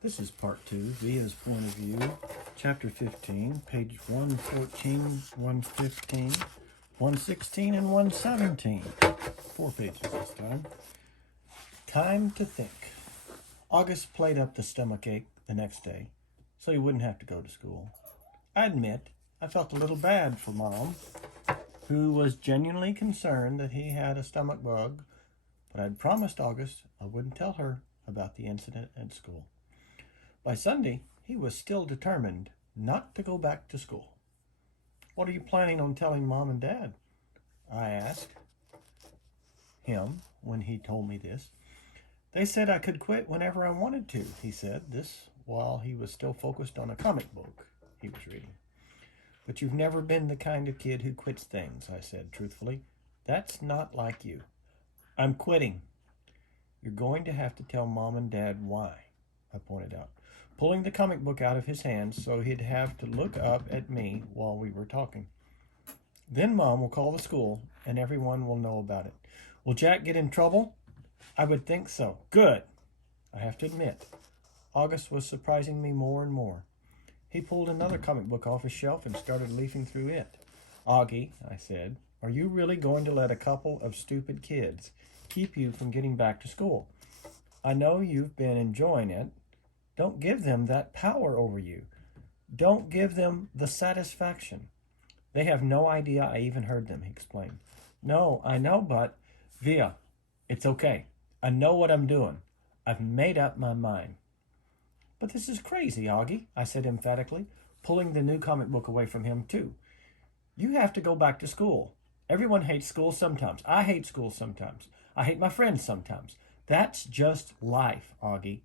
This is part 2, Via's point of view, chapter 15, page 114, 115, 116, and 117. 4 pages this time. Time to think. August played up the stomachache the next day, so he wouldn't have to go to school. I admit, I felt a little bad for Mom, who was genuinely concerned that he had a stomach bug, but I'd promised August I wouldn't tell her about the incident at school. By Sunday, he was still determined not to go back to school. "What are you planning on telling Mom and Dad?" I asked him when he told me this. "They said I could quit whenever I wanted to," he said, this while he was still focused on a comic book he was reading. "But you've never been the kind of kid who quits things," I said truthfully. "That's not like you." "I'm quitting." "You're going to have to tell Mom and Dad why," I pointed out, pulling the comic book out of his hands so he'd have to look up at me while we were talking. "Then Mom will call the school and everyone will know about it." "Will Jack get in trouble?" "I would think so." "Good." I have to admit, August was surprising me more and more. He pulled another comic book off his shelf and started leafing through it. "Augie," I said, "are you really going to let a couple of stupid kids keep you from getting back to school? I know you've been enjoying it. Don't give them that power over you. Don't give them the satisfaction." "They have no idea I even heard them," he explained. "No, I know, but Via, it's okay. I know what I'm doing. I've made up my mind." "But this is crazy, Augie," I said emphatically, pulling the new comic book away from him too. "You have to go back to school. Everyone hates school sometimes. I hate school sometimes. I hate my friends sometimes. That's just life, Augie.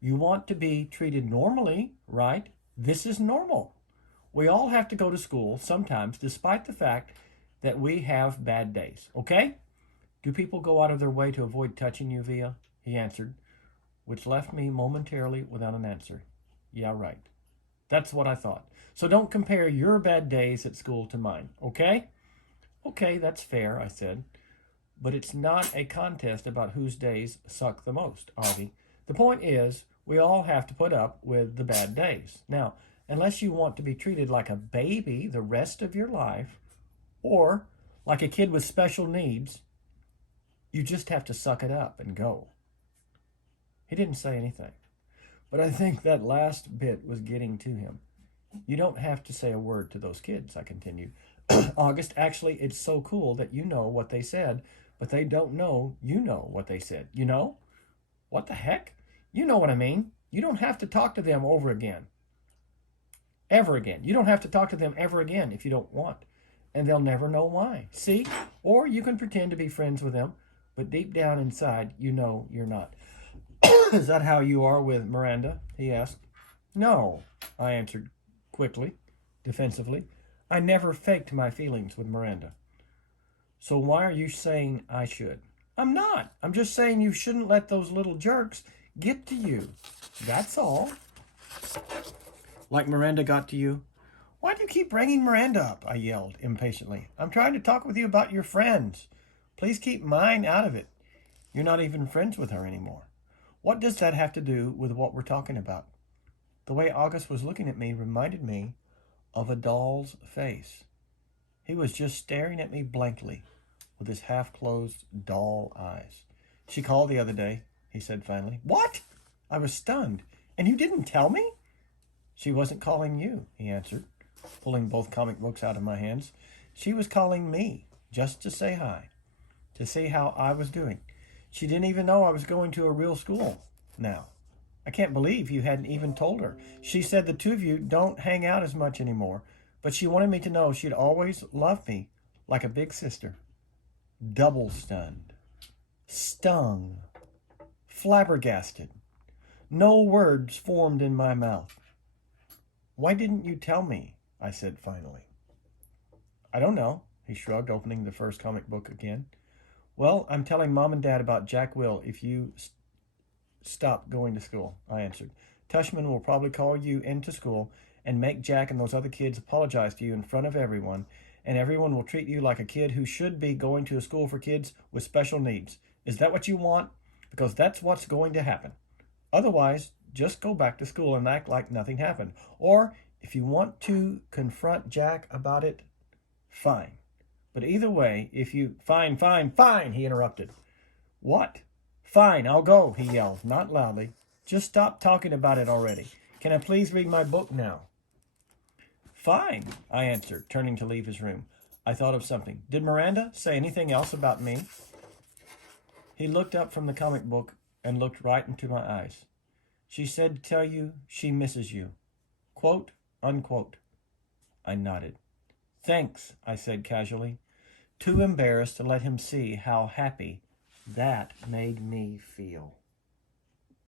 You want to be treated normally, right? This is normal. We all have to go to school sometimes, despite the fact that we have bad days, okay? Do people go out of their way to avoid touching you, Via?" he answered, which left me momentarily without an answer. Yeah, right. That's what I thought. "So don't compare your bad days at school to mine, okay?" "Okay, that's fair," I said. "But it's not a contest about whose days suck the most, Augie. The point is, we all have to put up with the bad days. Now, unless you want to be treated like a baby the rest of your life, or like a kid with special needs, you just have to suck it up and go." He didn't say anything, but I think that last bit was getting to him. "You don't have to say a word to those kids," I continued. "August, actually, it's so cool that you know what they said, but they don't know you know what they said. You know?" "What the heck?" "You know what I mean. You don't have to talk to them over again. Ever again. You don't have to talk to them ever again if you don't want. And they'll never know why. See? Or you can pretend to be friends with them, but deep down inside, you know you're not." "Is that how you are with Miranda?" he asked. "No," I answered quickly, defensively. "I never faked my feelings with Miranda." "So why are you saying I should?" "I'm not. I'm just saying you shouldn't let those little jerks get to you. That's all." "Like Miranda got to you?" "Why do you keep bringing Miranda up?" I yelled impatiently. "I'm trying to talk with you about your friends. Please keep mine out of it. You're not even friends with her anymore." "What does that have to do with what we're talking about?" The way August was looking at me reminded me of a doll's face. He was just staring at me blankly with his half-closed doll eyes. "She called the other day," he said finally. "What?" I was stunned. "And you didn't tell me?" "She wasn't calling you," he answered, pulling both comic books out of my hands. "She was calling me just to say hi, to see how I was doing. She didn't even know I was going to a real school now. I can't believe you hadn't even told her. She said the two of you don't hang out as much anymore, but she wanted me to know she'd always loved me like a big sister." Double stunned, stung, flabbergasted. No words formed in my mouth. "Why didn't you tell me?" I said finally. "I don't know," he shrugged, opening the first comic book again. "Well, I'm telling Mom and Dad about Jack Will if you stop going to school," I answered. "Tushman will probably call you into school and make Jack and those other kids apologize to you in front of everyone, and everyone will treat you like a kid who should be going to a school for kids with special needs. Is that what you want? Because that's what's going to happen. Otherwise, just go back to school and act like nothing happened. Or if you want to confront Jack about it, fine. But either way, if you... Fine, he interrupted. What? Fine, I'll go, he yelled, not loudly. Just stop talking about it already. Can I please read my book now? Fine, I answered, turning to leave his room. I thought of something. Did Miranda say anything else about me? He looked up from the comic book and looked right into my eyes. She said to tell you she misses you. Quote, unquote. I nodded. Thanks, I said casually, too embarrassed to let him see how happy that made me feel.